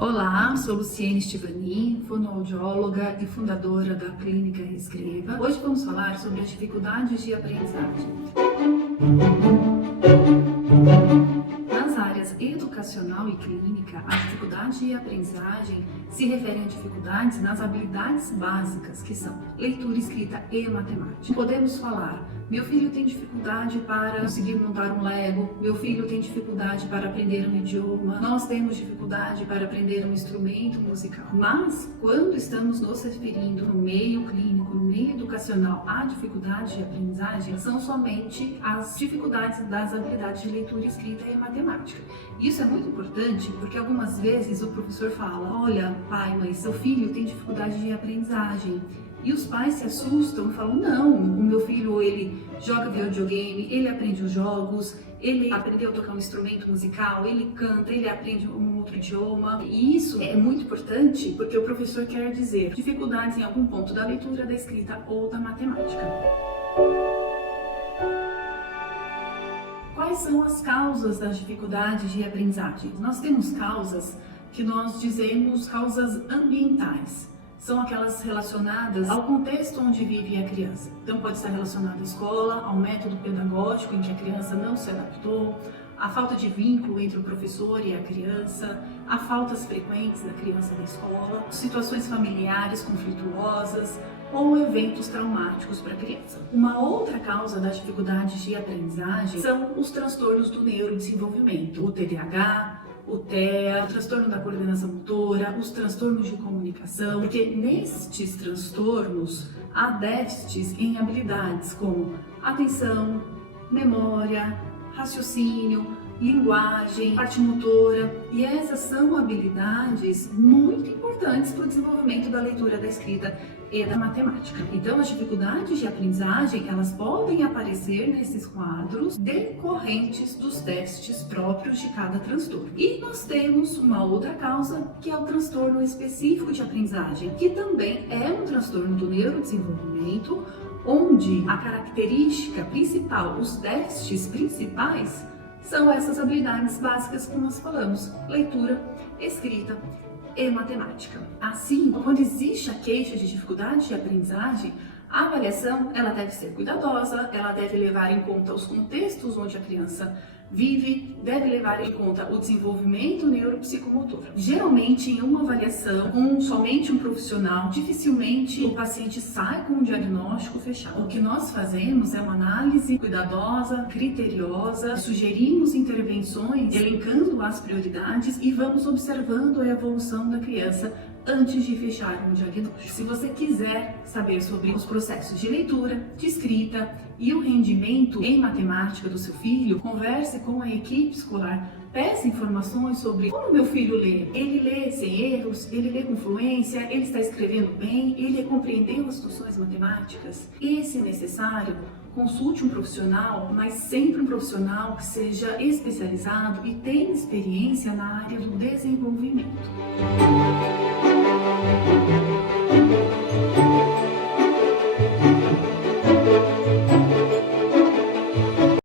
Olá, sou Luciene Stivani, fonoaudióloga e fundadora da Clínica Reescreva. Hoje vamos falar sobre as dificuldades de aprendizagem. Nas áreas educacional e clínica, a dificuldade de aprendizagem se refere a dificuldades nas habilidades básicas, que são leitura, escrita e matemática. Podemos falar: meu filho tem dificuldade para conseguir montar um Lego, meu filho tem dificuldade para aprender um idioma, nós temos dificuldade para aprender um instrumento musical. Mas, quando estamos nos referindo no meio clínico, no meio educacional, a dificuldades de aprendizagem, são somente as dificuldades das habilidades de leitura, escrita e matemática. Isso é muito importante porque algumas vezes o professor fala: olha, pai, mãe, seu filho tem dificuldade de aprendizagem. E os pais se assustam e falam: não, o meu filho, ele joga videogame, ele aprende os jogos, ele aprendeu a tocar um instrumento musical, ele canta, ele aprende um outro idioma. E isso é muito importante porque o professor quer dizer dificuldades em algum ponto da leitura, da escrita ou da matemática. Quais são as causas das dificuldades de aprendizagem? Nós temos causas que nós dizemos causas ambientais. São aquelas relacionadas ao contexto onde vive a criança. Então pode estar relacionada à escola, ao método pedagógico em que a criança não se adaptou, a falta de vínculo entre o professor e a criança, a faltas frequentes da criança na escola, situações familiares conflituosas ou eventos traumáticos para a criança. Uma outra causa das dificuldades de aprendizagem são os transtornos do neurodesenvolvimento, o TDAH, o TEA, o transtorno da coordenação motora, os transtornos de comunicação, porque nestes transtornos há déficits em habilidades como atenção, memória, raciocínio, linguagem, parte motora, e essas são habilidades muito importantes para o desenvolvimento da leitura, da escrita e da matemática. Então, as dificuldades de aprendizagem, elas podem aparecer nesses quadros decorrentes dos déficits próprios de cada transtorno. E nós temos uma outra causa, que é o transtorno específico de aprendizagem, que também é um transtorno do neurodesenvolvimento, onde a característica principal, os déficits principais, são essas habilidades básicas que nós falamos: leitura, escrita e matemática. Assim, quando existe a queixa de dificuldade de aprendizagem, a avaliação ela deve ser cuidadosa, ela deve levar em conta os contextos onde a criança vive, deve levar em conta o desenvolvimento neuropsicomotor. Geralmente, em uma avaliação com somente um profissional, dificilmente o paciente sai com um diagnóstico fechado. O que nós fazemos é uma análise cuidadosa, criteriosa, sugerimos intervenções, elencando as prioridades e vamos observando a evolução da criança antes de fechar um diagnóstico. Se você quiser saber sobre os processos de leitura, de escrita e o rendimento em matemática do seu filho, converse com a equipe escolar, peça informações sobre como meu filho lê. Ele lê sem erros, ele lê com fluência, ele está escrevendo bem, ele compreendeu as instruções matemáticas. E, se necessário, consulte um profissional, mas sempre um profissional que seja especializado e tenha experiência na área do desenvolvimento.